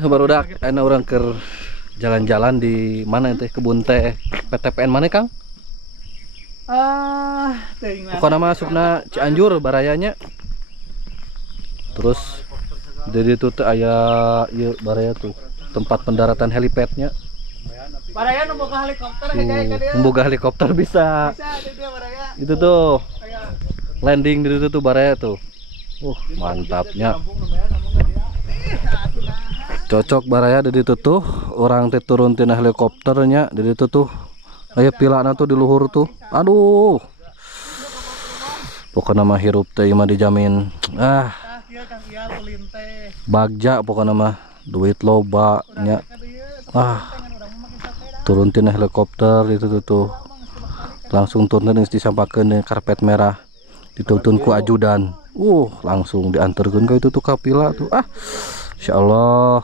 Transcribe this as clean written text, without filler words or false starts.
Barudak ana orang ke jalan-jalan di mana teh kebun teh PTPN mana Kang? Pokoknya masukna Cianjur barayanya. Terus dari itu teh aya ieu baraya tuh tempat pendaratan helipadnya. Baraya nu boga helikopter kayak Boga helikopter bisa. Itu tuh landing di situ tuh baraya tuh. Mantapnya. Cocok baraya dari itu tuh orang teh turun tina helikopternya dari itu tuh aya pilana tuh di luhur tuh. Aduh. Pokoknya mah hirup teh mah dijamin. Bagja pokoknya mah duit loba nya. Turun tina helikopter itu tuh. Langsung turun geus disampakeun karpet merah. Dituntun ku ajudan. Langsung diantarkeun ka itu tuh kapila tuh. Insyaallah.